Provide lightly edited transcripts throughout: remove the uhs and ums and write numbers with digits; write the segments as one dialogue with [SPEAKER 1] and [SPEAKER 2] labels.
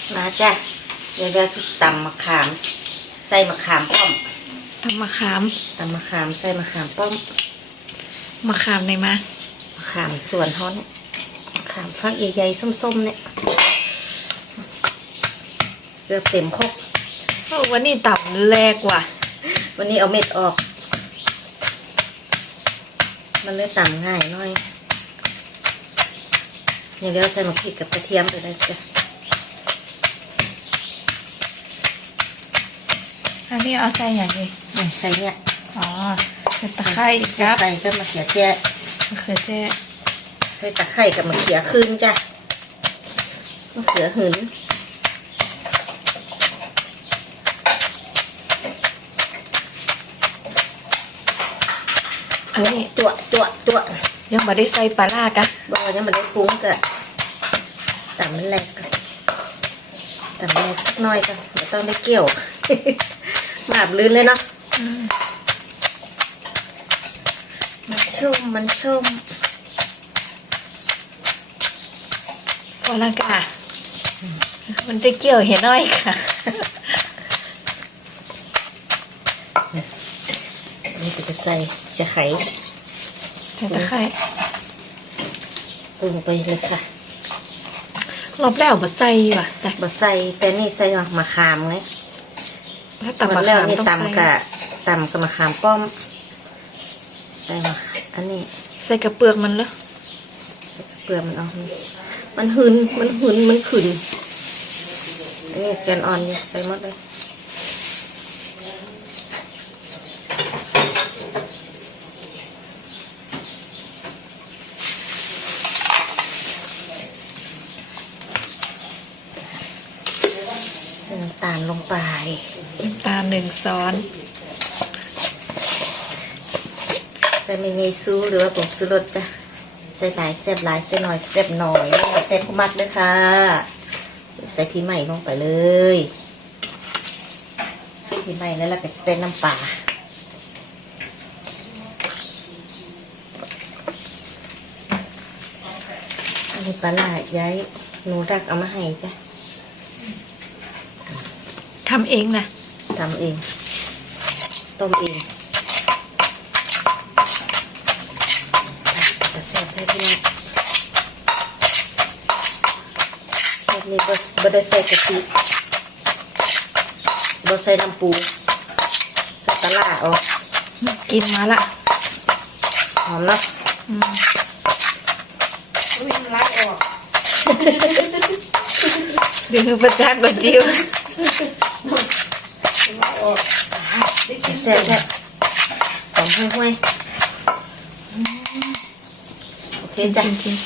[SPEAKER 1] มาจ้ะเดี๋ยวจะตำมะขามใส่มะขามป้อม
[SPEAKER 2] ตำมะขาม
[SPEAKER 1] ตำมะขามใส่มะขามป้อม
[SPEAKER 2] มะขามไหนม
[SPEAKER 1] มะขามส่วนฮ้อนมะขามฟักใหญ่ๆส้มๆเนี่ยเกือบเต็มครก
[SPEAKER 2] วันนี้ตำแรกว่ะ
[SPEAKER 1] วันนี้เอาเม็ดออกมันเลยตำง่ายหน่อยเดี๋ยวใส่มะพริกกับกระเทียมไปเลยจ้ะ
[SPEAKER 2] อันนี้เอาใส่อย่างนี้
[SPEAKER 1] ใส่เนี่ย
[SPEAKER 2] อ๋อใส่ตะไคร้ครับ
[SPEAKER 1] ใส่ก็มะเขือแจ้
[SPEAKER 2] มะเขือแจ้
[SPEAKER 1] ใส่ตะไคร้กับมะเขือคืนจ้ะมะเขือหืน
[SPEAKER 2] อันนี้
[SPEAKER 1] ตัว
[SPEAKER 2] ยังไม่ได้ใส่ปลาร้ากัน
[SPEAKER 1] บอกว่ายังไม่ได้ปรุงก็ตำมันแหลกตำแหลกสักหน่อยก็ไม่ต้องได้เกี่ยวหมาบลื่นเลยเนาะมันชุ่ม
[SPEAKER 2] พอละกะมันได้เกี่ยวเห็นน้อยค่ะ
[SPEAKER 1] นี่ก็จะใส่จะไข่
[SPEAKER 2] ตะไคร้
[SPEAKER 1] ปรุงไปเลยค่ะ
[SPEAKER 2] รอบแล้วมาใส่ว่ะแต่
[SPEAKER 1] บะใส่แต่นี่ใส่มะขามไง
[SPEAKER 2] ถ้าตำมะ
[SPEAKER 1] แล้
[SPEAKER 2] ขาม
[SPEAKER 1] นี่
[SPEAKER 2] ต้องใส่
[SPEAKER 1] ตำกับมะขามป้อมใส่มะขามอันนี้
[SPEAKER 2] ใส่กระเปลือกมันแล้ว
[SPEAKER 1] เปลือกมันออกมันหืนมันขืนอันนี้แกนอ่อนนี่ใส่หมดเลยน้ำตาลลงไป
[SPEAKER 2] น้ำตาล1 ช้อน
[SPEAKER 1] ใส่เมนูซูหรือว่าผงชูรสจ้ะใส่หลายแซ่บหลายใส่หน่อยแซ่บหน่อยแล้วแต่ผู้มักเลยค่ะใส่พริกใหม่ลงไปเลยพริกใหม่แล้วเราก็ใส่น้ำปลาอันนี้ปลาหลาดย้ายหนูรักเอามาให้จ้ะ
[SPEAKER 2] ทำเองนะ
[SPEAKER 1] ทำเองต้มเองแต่แซ่บแท้ที่นี่แบบนี้ก็ได้ใส่กะทิบ่ใส่น้ำปูใส่ปลาร้าออก
[SPEAKER 2] กินมาละ
[SPEAKER 1] หอมเนาะ
[SPEAKER 2] วิ่งไล่ออกเดี๋ยวประจักษ์บะจิ๋ว
[SPEAKER 1] แซ่บแท้หอมห้วยโอเคจ้ะ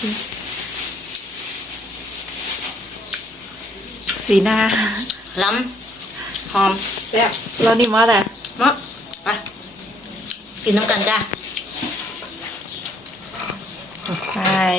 [SPEAKER 2] สีหน้า
[SPEAKER 1] ล้ำหอม
[SPEAKER 2] แซ่บเรานี่มาแต่
[SPEAKER 1] เนาะไปกินน้ำกันจ้ะ
[SPEAKER 2] ไป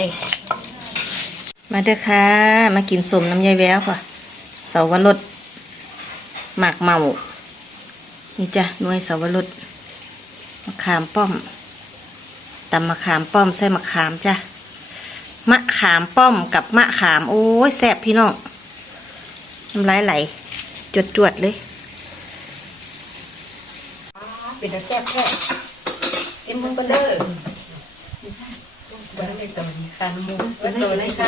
[SPEAKER 1] มาเด้อค่ะมากินสมน้ำยายแววค่ะเสาวรสหมากเมานี่จ้ะหน่วยเสาวรสมะขามป้อมตำมะขามป้อมใส่มะขามจ้ะมะขามป้อมกับมะขามโอ้ยแซ่บพี่น้องน้ำลายไหลจวดเลยเป็นแซ่บแค่ซิมมันก็เด้อบ้านในสมัยคันมูก็โตเลยค่ะ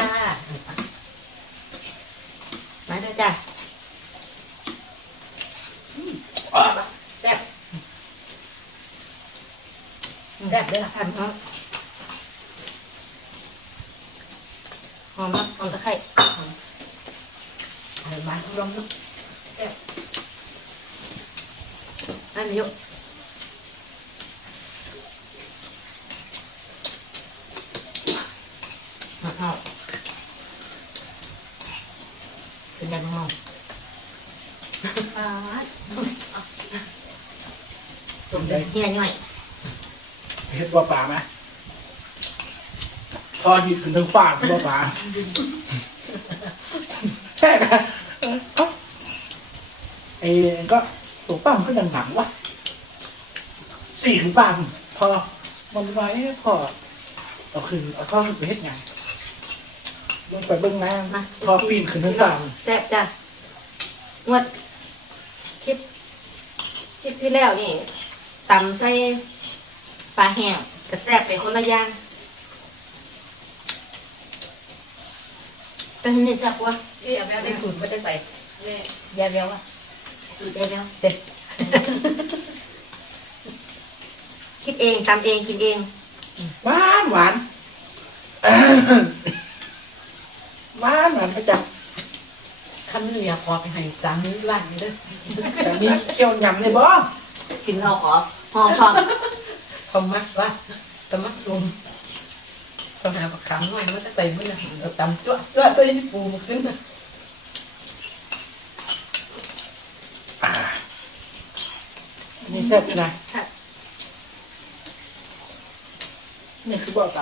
[SPEAKER 1] มาเด้อจ้ะแซ่บเด้อละพันครับหอมครับหอมตะไคร้บ้านลองดูแซ่บอันนี้ยุเป็นยังไงมั่งสมเด็จเฮียหน่อย
[SPEAKER 3] เฮ็ดว่าป่าไหมทอดหิดขึ้นทั้งฟ้าว่าป่าใช่ค่ะไอ้ก็ตัวป้ามันก็ยังหนังวะ4 ขึ้นบ้านพอมันไว้พอเอาขึ้นเอาข้อไปเฮ็ดไงลงไปเบิ้งน้ำพอปีนขึ้นทั้งฟ้า
[SPEAKER 1] แซ่บจ้ะงวดคลิปที่แล้วนี่ตำใส่ปลาแห้งกระแซบไปคนละอย่างเป็นนี่จับวะ
[SPEAKER 2] อย่าแววในสูตรไม่ได้ใส่ยาแววอ่ะ
[SPEAKER 1] สูตรได้แล้ว
[SPEAKER 2] เด็ด
[SPEAKER 1] คิดเองตำเองกินเอง
[SPEAKER 3] หวานหวานหวานหวานประจับ
[SPEAKER 2] ขั้นเหนือขอไปให้สามีร้านนี้เด้อ
[SPEAKER 3] แต่มีเคี่ยวยำเลยบ่
[SPEAKER 1] กินเราขอหอมพร้อม
[SPEAKER 2] ผมมักว่าตะมักซุ่มต้องหาผักขามหน่อยมันจะเต็มมันนะเราตำจ้วใส่ปูมาขึ้นนะ
[SPEAKER 3] นี่แซ่บอยู่นะ
[SPEAKER 1] ค่ะ
[SPEAKER 3] นี่คือบ่ต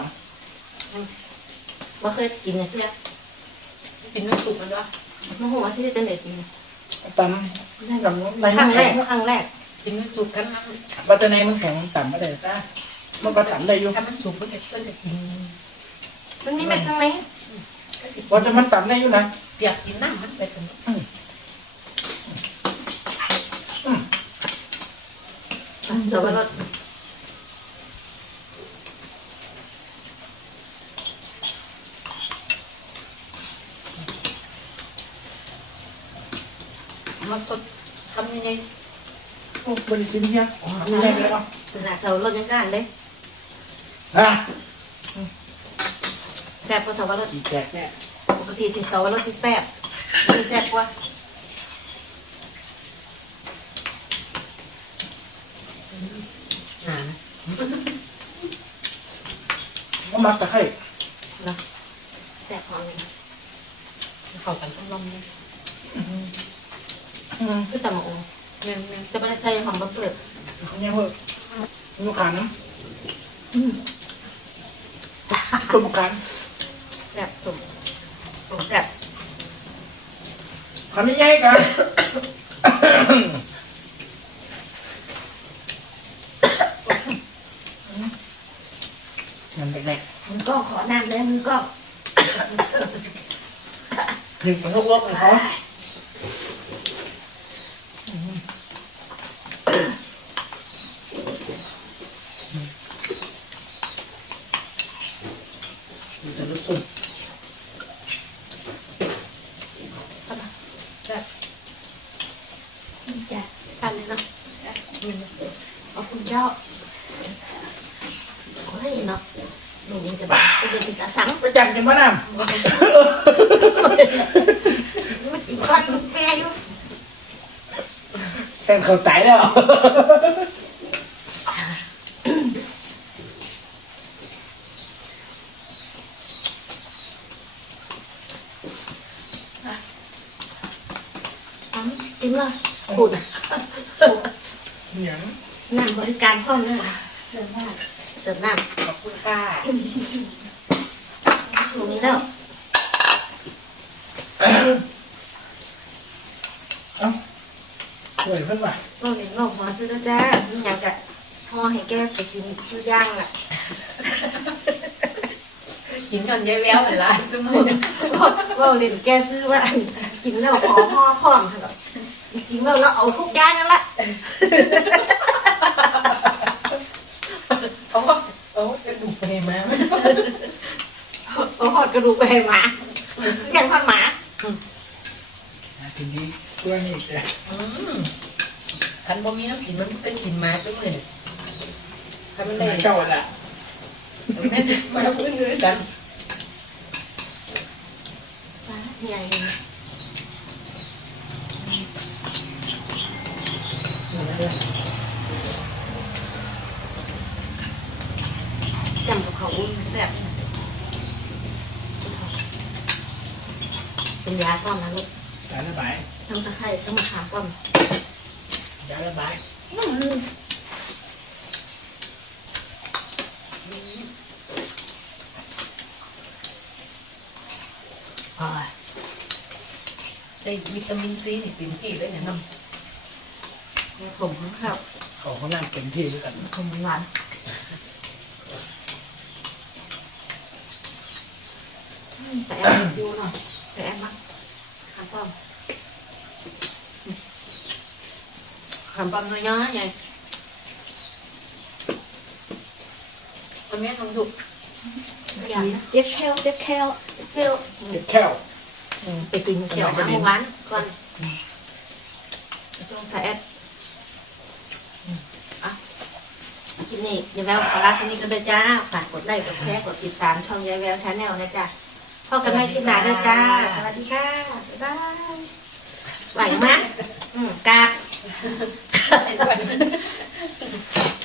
[SPEAKER 1] บ่เคยกินเนี่ยเพื่อน
[SPEAKER 2] กินน้ำซุปมันด้วย
[SPEAKER 1] โอ้โหว่าสิได้จังได๋กิน
[SPEAKER 3] ำตำนี่กับใน
[SPEAKER 1] ครั้งแร
[SPEAKER 3] แข็
[SPEAKER 1] ก
[SPEAKER 3] ง
[SPEAKER 1] ครั้งแรก
[SPEAKER 2] กินน้ำซุปกันนะ
[SPEAKER 3] บัตเตอร์ในมันแข็งต่ำไม่ได้จ้ามันก็ต่ำได้อยู่
[SPEAKER 2] ถ้ามันสุกก็จะกิน
[SPEAKER 1] มันมีเม็ดข้างใน
[SPEAKER 3] ว่าจะมันต่ำได้อยู่นะ
[SPEAKER 2] เปียกกินน้ำมันไปถึง
[SPEAKER 1] สับปะรด
[SPEAKER 2] มันสดทำยังไง
[SPEAKER 3] โอ้บริสินเนี่ยมีแรงเลยเนาะ
[SPEAKER 1] ขนาดสับปะรดยังกล้านเลย
[SPEAKER 3] อ่ะ
[SPEAKER 1] แซ่บกว่าสับปะรด
[SPEAKER 3] สีแจกเนี่ย
[SPEAKER 1] ปกติสิสับปะรดสิแซ่บนี่แซ่บกว่า
[SPEAKER 2] หนานะ
[SPEAKER 3] ก็มักตะไคร้
[SPEAKER 1] เนาะแซ่บหอมเลย
[SPEAKER 2] เข้ากันต้องลองเนี่ย
[SPEAKER 1] คือตำมะโอ
[SPEAKER 2] เงี้ยเงี้ย
[SPEAKER 1] จะไม่ได้ใส่หอมบะเปิด
[SPEAKER 3] เขาเนี่ยเพิ่มลูกค้าน้ำต้มกัน
[SPEAKER 1] แซ่บสมแซ่บ
[SPEAKER 3] คำนี้ใหญ่กันมันแรก
[SPEAKER 1] มึงก็ขอน้ำเลยมึงก็
[SPEAKER 3] ๆหนึ่งมันลวกๆเลยเขาจะรู้สึก
[SPEAKER 2] แบบ
[SPEAKER 1] จ้ะทานเลยเนาะ
[SPEAKER 2] มัน
[SPEAKER 1] ขอบคุณเจ้าเฮ้ยเนาะหนูจะแบบจะเป็นตาสัง
[SPEAKER 3] ไปจับกันมาน้
[SPEAKER 1] มันกินก้อนแม่อยู่
[SPEAKER 3] ำแทนเขาตายแล้ว
[SPEAKER 1] กินเลยปูด
[SPEAKER 3] เหนียง
[SPEAKER 1] น้ำบริการพร้อมเลยเสิร์ฟน้
[SPEAKER 3] ขอบคุณค่ะ
[SPEAKER 1] ำตรงนี้แล้ว
[SPEAKER 3] เอ้าสวยเพิ่นว่ะ
[SPEAKER 1] เราเห็นเราหัวซื้อแล้วจ้ามีอยากจะห่อให้แกไปกินซื้อย่างอ่ะ
[SPEAKER 2] กินกันยายแววเลยล่ะสมุน
[SPEAKER 1] ว่าเล่นแกซื้อว่ากินแล้วขอห่อพร้อมค่ะจริงๆเราเอาทุกอย่างนั่นแหละ
[SPEAKER 2] เอากระดูกไปมา
[SPEAKER 1] เอาหอดกระดูกไปให้หมาอย่างทอดหมา
[SPEAKER 3] ทีนี้ตัวนี้แก
[SPEAKER 2] คันบ่มีน้ำกินมันเป็นกินมาซุมื้อนี่คันมันได้
[SPEAKER 3] เจ้าละ
[SPEAKER 2] แม่มาพื้นด้วยกัน
[SPEAKER 1] ใหญ่ จำกับเขาอุ้นแซ่บเป็นยาป้อมนะลูก
[SPEAKER 3] ยาระบาย
[SPEAKER 1] ทั้งตะไคร้ทั้งมะขามป้อม
[SPEAKER 3] ยาระบาย
[SPEAKER 2] ได้วิตามินซีนี่เต็มที่เลยเนี่ยน้
[SPEAKER 1] ขมข้าว
[SPEAKER 3] เขาเขานั่งเต็มที่ด้วยกัน
[SPEAKER 1] ขมหวานแต่แอบดูหน่อยแต่แอบมักขามป้อม
[SPEAKER 2] ปั๊มตัวย้อยไงคนนี้ทำถูกอย่างเจ็บแค่เจ็บแค่เที่ยว
[SPEAKER 3] เด็กแค่ว
[SPEAKER 2] ไปกินเขียวมาเมื่อวานก่อนช่วงถ่ายแอดคลิปนี้ยายแววขอลาสนิทกันเลยจ้าฝากกดไลค์กดแชร์กดติดตามช่องยายแววชาแนลนะจ๊ะพบกันใหม่คลิปหน้าด้วยจ้าสวัสดีค่ะบ๊ายบายไหวมั้ยกราบ